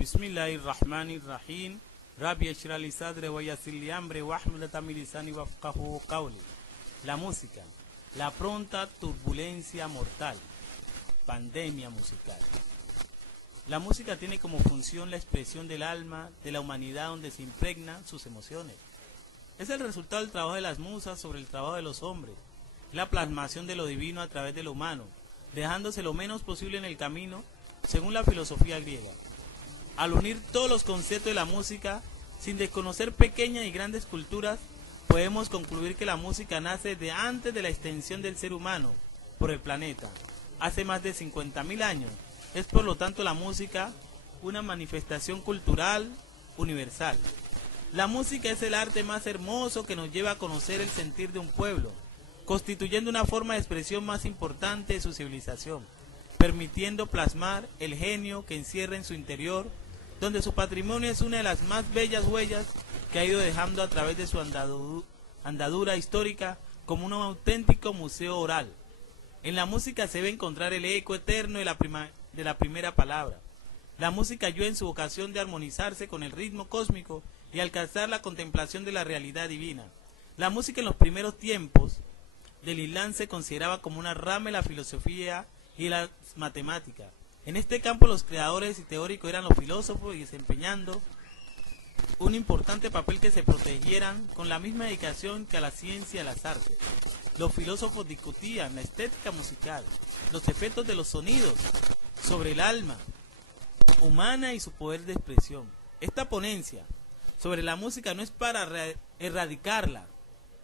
Bismillahirrahmanirrahim. Rabbi اشرح لي صدري ويسر لي أمري واحلل عقدة من لساني يفقهوا قولي. La música, la pronta turbulencia mortal, pandemia musical. La música tiene como función la expresión del alma de la humanidad donde se impregnan sus emociones. Es el resultado del trabajo de las musas sobre el trabajo de los hombres, la plasmación de lo divino a través de lo humano, dejándose lo menos posible en el camino, según la filosofía griega. Al unir todos los conceptos de la música, sin desconocer pequeñas y grandes culturas, podemos concluir que la música nace de antes de la extensión del ser humano por el planeta, hace más de 50.000 años. Es por lo tanto la música una manifestación cultural universal. La música es el arte más hermoso que nos lleva a conocer el sentir de un pueblo, constituyendo una forma de expresión más importante de su civilización, permitiendo plasmar el genio que encierra en su interior, donde su patrimonio es una de las más bellas huellas que ha ido dejando a través de su andadura histórica como un auténtico museo oral. En la música se debe encontrar el eco eterno de la primera palabra. La música ayuda en su vocación de armonizarse con el ritmo cósmico y alcanzar la contemplación de la realidad divina. La música en los primeros tiempos del Islam se consideraba como una rama de la filosofía y las matemáticas. En este campo los creadores y teóricos eran los filósofos y desempeñando un importante papel que se protegieran con la misma dedicación que a la ciencia y a las artes. Los filósofos discutían la estética musical, los efectos de los sonidos sobre el alma humana y su poder de expresión. Esta ponencia sobre la música no es para erradicarla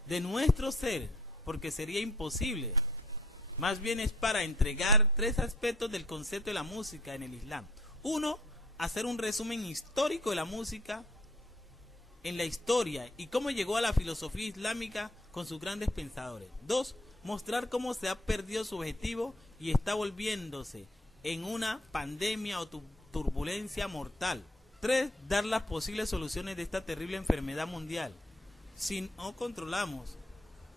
de nuestro ser, porque sería imposible. Más bien es para entregar tres aspectos del concepto de la música en el Islam. Uno, hacer un resumen histórico de la música en la historia y cómo llegó a la filosofía islámica con sus grandes pensadores. Dos, mostrar cómo se ha perdido su objetivo y está volviéndose en una pandemia o turbulencia mortal. Tres, dar las posibles soluciones de esta terrible enfermedad mundial. Si no controlamos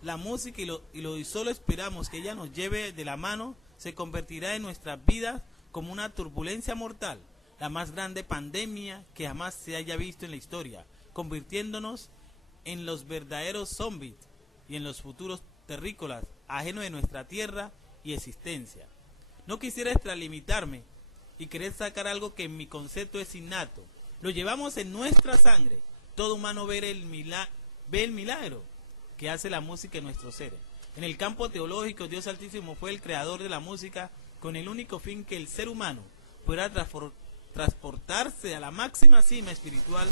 la música y solo esperamos que ella nos lleve de la mano, se convertirá en nuestras vidas como una turbulencia mortal, la más grande pandemia que jamás se haya visto en la historia, convirtiéndonos en los verdaderos zombies y en los futuros terrícolas, ajenos de nuestra tierra y existencia. No quisiera extralimitarme y querer sacar algo que en mi concepto es innato. Lo llevamos en nuestra sangre. Todo humano ve el milagro que hace la música en nuestros seres. En el campo teológico, Dios Altísimo fue el creador de la música con el único fin que el ser humano pudiera transportarse a la máxima cima espiritual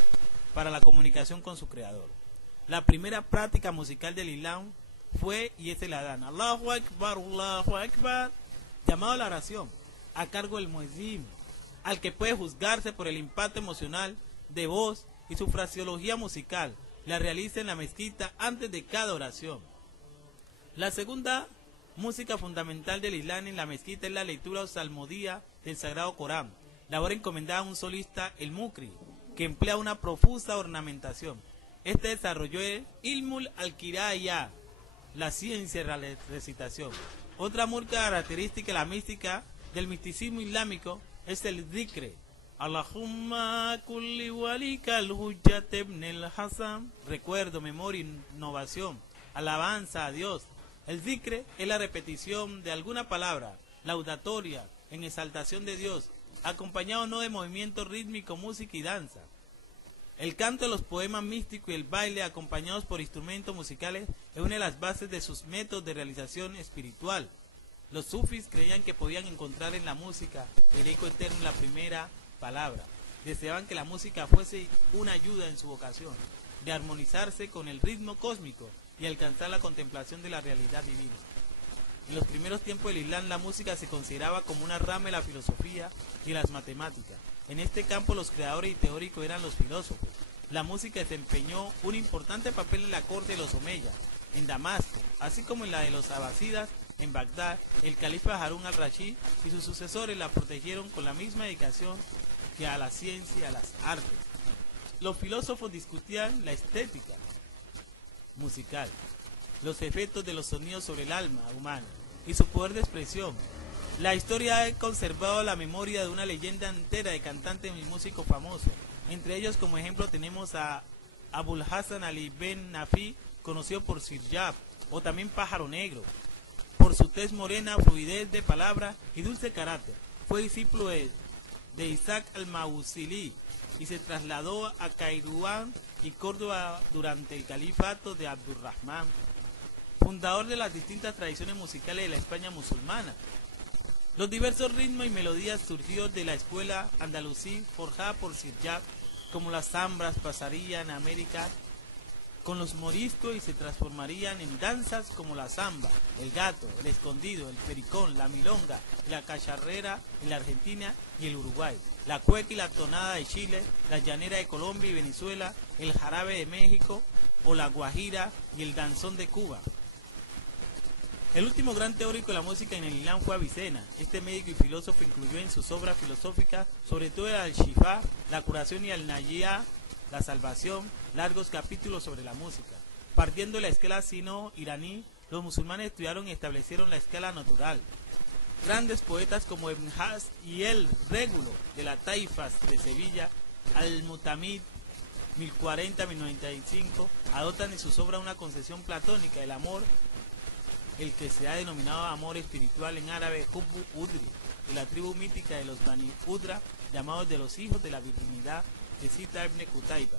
para la comunicación con su creador. La primera práctica musical del Islam fue y es el adán, Allahu Akbar, llamado a la oración, a cargo del muezzin, al que puede juzgarse por el impacto emocional de voz y su fraseología musical. La realiza en la mezquita antes de cada oración. La segunda música fundamental del Islam en la mezquita es la lectura o salmodía del Sagrado Corán, labor encomendada a un solista, el Mukri, que emplea una profusa ornamentación. Este desarrolló el Ilmul al-Qira'ah, la ciencia de la recitación. Otra muy característica de la mística del misticismo islámico es el dhikr. Allahumma kulli walika al-hujjat ibn al-Hasan, recuerdo, memoria, innovación, alabanza a Dios. El dhikr es la repetición de alguna palabra laudatoria en exaltación de Dios, acompañado no de movimiento rítmico, música y danza. El canto de los poemas místicos y el baile acompañados por instrumentos musicales es una de las bases de sus métodos de realización espiritual. Los sufis creían que podían encontrar en la música el eco eterno en la primera palabra. Deseaban que la música fuese una ayuda en su vocación de armonizarse con el ritmo cósmico y alcanzar la contemplación de la realidad divina. En los primeros tiempos del Islam la música se consideraba como una rama de la filosofía y las matemáticas. En este campo los creadores y teóricos eran los filósofos. La música desempeñó un importante papel en la corte de los omeyas, en Damasco, así como en la de los abasidas en Bagdad. El califa Harún al-Rashid y sus sucesores la protegieron con la misma dedicación que a la ciencia y a las artes. Los filósofos discutían la estética musical, los efectos de los sonidos sobre el alma humana y su poder de expresión. La historia ha conservado la memoria de una leyenda entera de cantantes y músicos famosos. Entre ellos, como ejemplo, tenemos a Abul Hassan Ali Ben Nafi, conocido por Sirjab, o también Pájaro Negro, por su tez morena, fluidez de palabra y dulce carácter. Fue discípulo de Isaac al-Mausili y se trasladó a Kairouán y Córdoba durante el califato de Abdurrahman, fundador de las distintas tradiciones musicales de la España musulmana. Los diversos ritmos y melodías surgidos de la escuela andalusí forjada por Sirjab, como las zambras, pasarían a América con los moriscos y se transformarían en danzas como la zamba, el gato, el escondido, el pericón, la milonga, la cacharrera en la Argentina y el Uruguay, la cueca y la tonada de Chile, la llanera de Colombia y Venezuela, el jarabe de México o la guajira y el danzón de Cuba. El último gran teórico de la música en el Islam fue Avicena. Este médico y filósofo incluyó en sus obras filosóficas, sobre todo el Al-Shifa, la curación, y Al-Najiyah, la salvación, largos capítulos sobre la música. Partiendo de la escala sino-iraní, los musulmanes estudiaron y establecieron la escala natural. Grandes poetas como Ibn Haz y el Régulo de la Taifas de Sevilla, Al-Mutamid, 1040-1095, adoptan en sus obras una concepción platónica del amor, el que se ha denominado amor espiritual en árabe Hubbu Udri, de la tribu mítica de los Bani Udra, llamados de los hijos de la virginidad de Sita ibn Qutayba.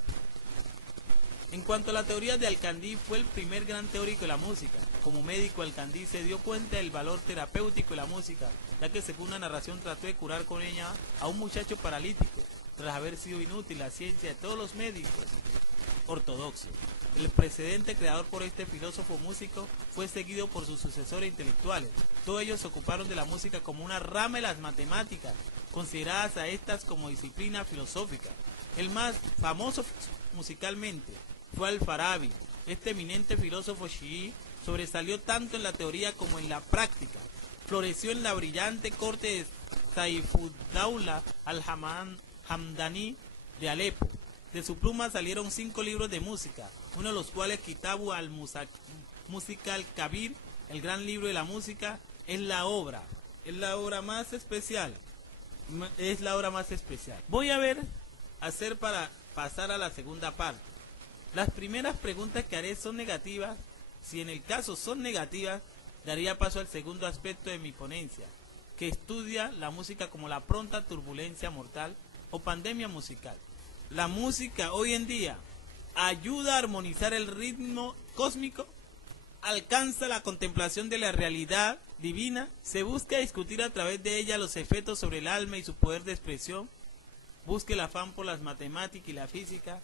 En cuanto a la teoría de Al-Kandi, fue el primer gran teórico de la música. Como médico, Al-Kandi se dio cuenta del valor terapéutico de la música, ya que según una narración trató de curar con ella a un muchacho paralítico, tras haber sido inútil la ciencia de todos los médicos ortodoxos. El precedente creador por este filósofo músico fue seguido por sus sucesores intelectuales. Todos ellos se ocuparon de la música como una rama de las matemáticas, consideradas a estas como disciplina filosófica. El más famoso musicalmente fue Al-Farabi. Este eminente filósofo chií sobresalió tanto en la teoría como en la práctica. Floreció en la brillante corte de Saifuddaulah al-Hamdani de Alepo. De su pluma salieron 5 libros de música, uno de los cuales, Kitabu al-Música al-Kabir, el gran libro de la música, es la obra más especial. Voy a hacer para pasar a la segunda parte. Las primeras preguntas que haré son negativas. Si en el caso son negativas, daría paso al segundo aspecto de mi ponencia, que estudia la música como la pronta turbulencia mortal o pandemia musical. La música hoy en día ayuda a armonizar el ritmo cósmico, alcanza la contemplación de la realidad divina, se busca discutir a través de ella los efectos sobre el alma y su poder de expresión, busca el afán por las matemáticas y la física.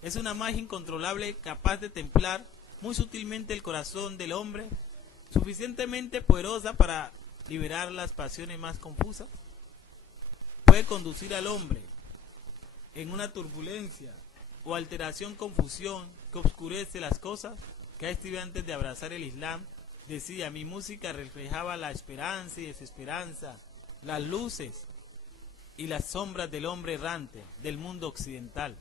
Es una magia incontrolable capaz de templar muy sutilmente el corazón del hombre, suficientemente poderosa para liberar las pasiones más confusas. Puede conducir al hombre en una turbulencia o alteración, confusión que oscurece las cosas. Cada estudiante de abrazar el Islam decía: mi música reflejaba la esperanza y desesperanza, las luces y las sombras del hombre errante del mundo occidental.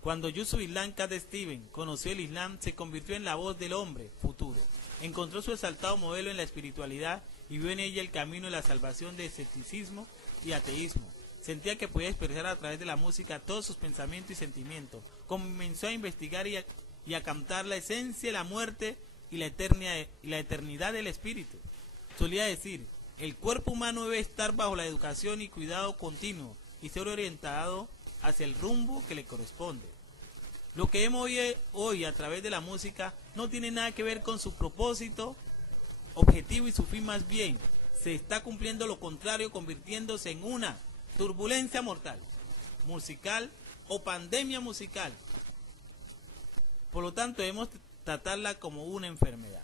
Cuando Yusuf Islam Qad Steven conoció el Islam, se convirtió en la voz del hombre futuro. Encontró su exaltado modelo en la espiritualidad y vio en ella el camino de la salvación de escepticismo y ateísmo. Sentía que podía expresar a través de la música todos sus pensamientos y sentimientos. Comenzó a investigar y a cantar la esencia de la muerte y la eternidad del espíritu. Solía decir: el cuerpo humano debe estar bajo la educación y cuidado continuo y ser orientado hacia el rumbo que le corresponde. Lo que vemos hoy a través de la música no tiene nada que ver con su propósito, objetivo y su fin. Más bien, se está cumpliendo lo contrario, convirtiéndose en una turbulencia mortal, musical o pandemia musical. Por lo tanto, debemos tratarla como una enfermedad.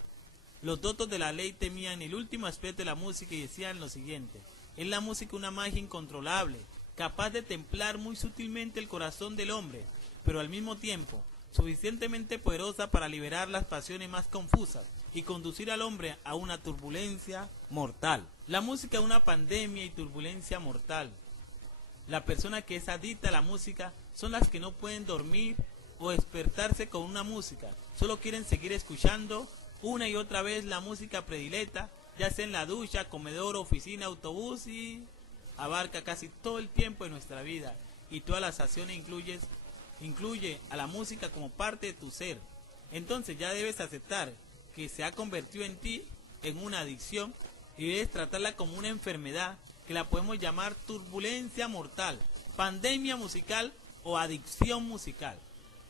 Los doctos de la ley temían el último aspecto de la música y decían lo siguiente: es la música una magia incontrolable, capaz de templar muy sutilmente el corazón del hombre, pero al mismo tiempo suficientemente poderosa para liberar las pasiones más confusas y conducir al hombre a una turbulencia mortal. La música es una pandemia y turbulencia mortal. La persona que es adicta a la música son las que no pueden dormir o despertarse con una música. Solo quieren seguir escuchando una y otra vez la música predilecta, ya sea en la ducha, comedor, oficina, autobús, y abarca casi todo el tiempo de nuestra vida, y todas las acciones incluye a la música como parte de tu ser. Entonces ya debes aceptar que se ha convertido en ti en una adicción y debes tratarla como una enfermedad que la podemos llamar turbulencia mortal, pandemia musical o adicción musical.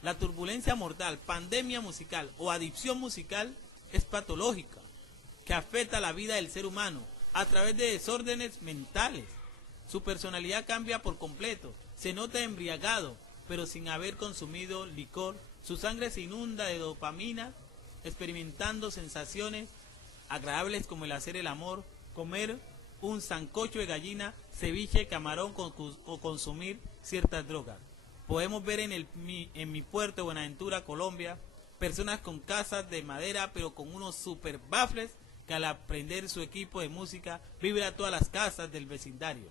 La turbulencia mortal, pandemia musical o adicción musical es patológica, que afecta la vida del ser humano a través de desórdenes mentales. Su personalidad cambia por completo, se nota embriagado, pero sin haber consumido licor. Su sangre se inunda de dopamina, experimentando sensaciones agradables como el hacer el amor, comer un sancocho de gallina, ceviche, camarón o consumir ciertas drogas. Podemos ver en mi puerto, Buenaventura, Colombia, personas con casas de madera, pero con unos super baffles que al aprender su equipo de música vibra todas las casas del vecindario.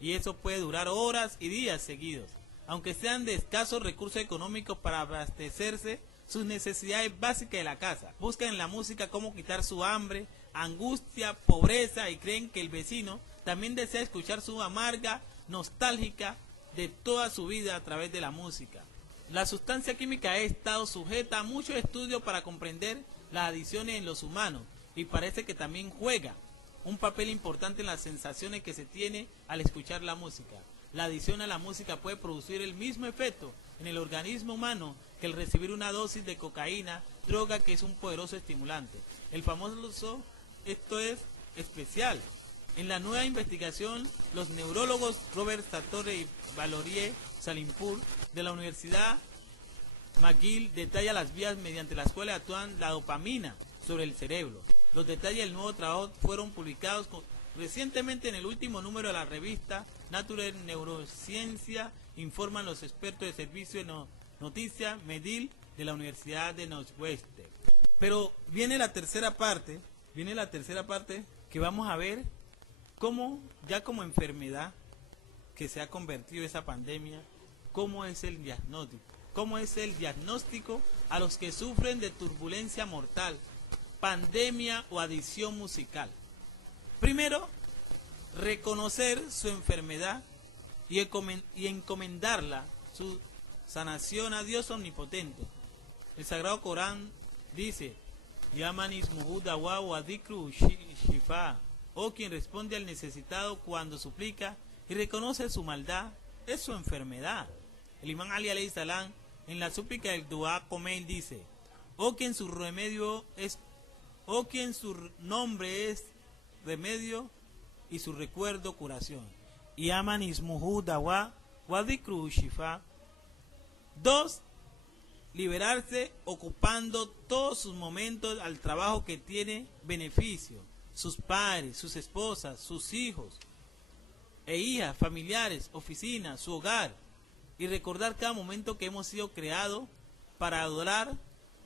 Y eso puede durar horas y días seguidos. Aunque sean de escasos recursos económicos para abastecerse sus necesidades básicas de la casa, buscan en la música cómo quitar su hambre, angustia, pobreza, y creen que el vecino también desea escuchar su amarga, nostálgica de toda su vida a través de la música. La sustancia química ha estado sujeta a muchos estudios para comprender las adicciones en los humanos, y parece que también juega un papel importante en las sensaciones que se tiene al escuchar la música. La adicción a la música puede producir el mismo efecto en el organismo humano que el recibir una dosis de cocaína, droga que es un poderoso estimulante. El famoso esto es especial. En la nueva investigación, los neurólogos Robert Sartore y Valerie Salimpur de la Universidad McGill detalla las vías mediante las cuales actúan la dopamina sobre el cerebro. Los detalles del nuevo trabajo fueron publicados recientemente en el último número de la revista Nature Neurociencia, informan los expertos de servicio de noticias Medill de la Universidad de Northwestern. Pero viene la tercera parte que vamos a ver cómo ya como enfermedad que se ha convertido esa pandemia, cómo es el diagnóstico a los que sufren de turbulencia mortal, pandemia o adicción musical. Primero, reconocer su enfermedad y encomendarla, su sanación a Dios omnipotente. El Sagrado Corán dice: Yamanis muhudawa wa dikru shifa, o quien responde al necesitado cuando suplica y reconoce su maldad, es su enfermedad. El Imán Ali alayhi salam en la súplica del Dua Komen dice: quien su nombre es remedio y su recuerdo curación. Y aman ismuhu dawa wadikru shifa. 2. Liberarse ocupando todos sus momentos al trabajo que tiene beneficio, sus padres, sus esposas, sus hijos e hijas, familiares, oficinas, su hogar, y recordar cada momento que hemos sido creados para adorar,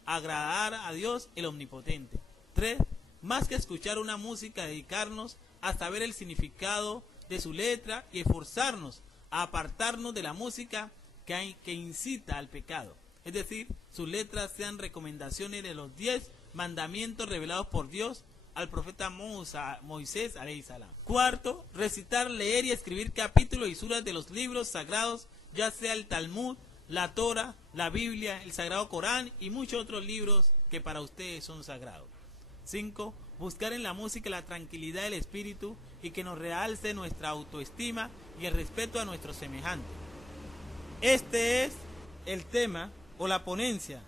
agradar a Dios el Omnipotente. 3. Más que escuchar una música, dedicarnos a saber el significado de su letra y esforzarnos a apartarnos de la música que incita al pecado. Es decir, sus letras sean recomendaciones de los 10 mandamientos revelados por Dios al profeta Moisés alayhi salam. 4. Recitar, leer y escribir capítulos y suras de los libros sagrados, ya sea el Talmud, la Torah, la Biblia, el Sagrado Corán y muchos otros libros que para ustedes son sagrados. 5. Buscar en la música la tranquilidad del espíritu y que nos realce nuestra autoestima y el respeto a nuestros semejantes. Este es el tema o la ponencia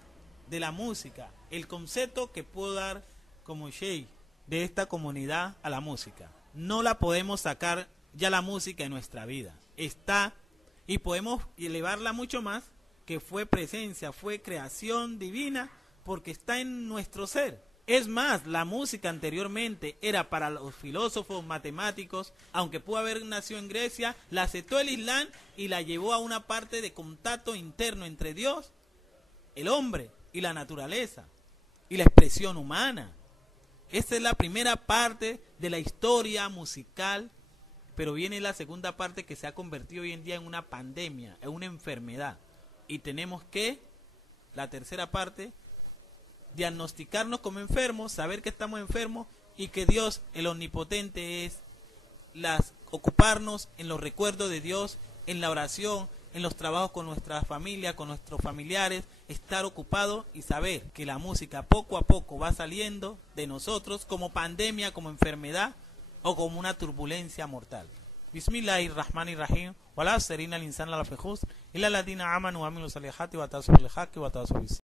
de la música, el concepto que puedo dar como sheikh de esta comunidad a la música. No la podemos sacar ya la música en nuestra vida. Está y podemos elevarla mucho más, que fue presencia, fue creación divina, porque está en nuestro ser. Es más, la música anteriormente era para los filósofos, matemáticos, aunque pudo haber nacido en Grecia, la aceptó el Islam y la llevó a una parte de contacto interno entre Dios, el hombre y la naturaleza, y la expresión humana. Esta es la primera parte de la historia musical, pero viene la segunda parte que se ha convertido hoy en día en una pandemia, en una enfermedad. Y tenemos que, la tercera parte, diagnosticarnos como enfermos, saber que estamos enfermos y que Dios, el Omnipotente, es ocuparnos en los recuerdos de Dios, en la oración, en los trabajos con nuestra familia, con nuestros familiares, estar ocupado y saber que la música poco a poco va saliendo de nosotros como pandemia, como enfermedad o como una turbulencia mortal. Bismillahirrahmanirrahim. Wala serina al insana la fejuz ila ladina amanu wa amilu salihati wa tawasaw bil haqqi wa tawasaw bis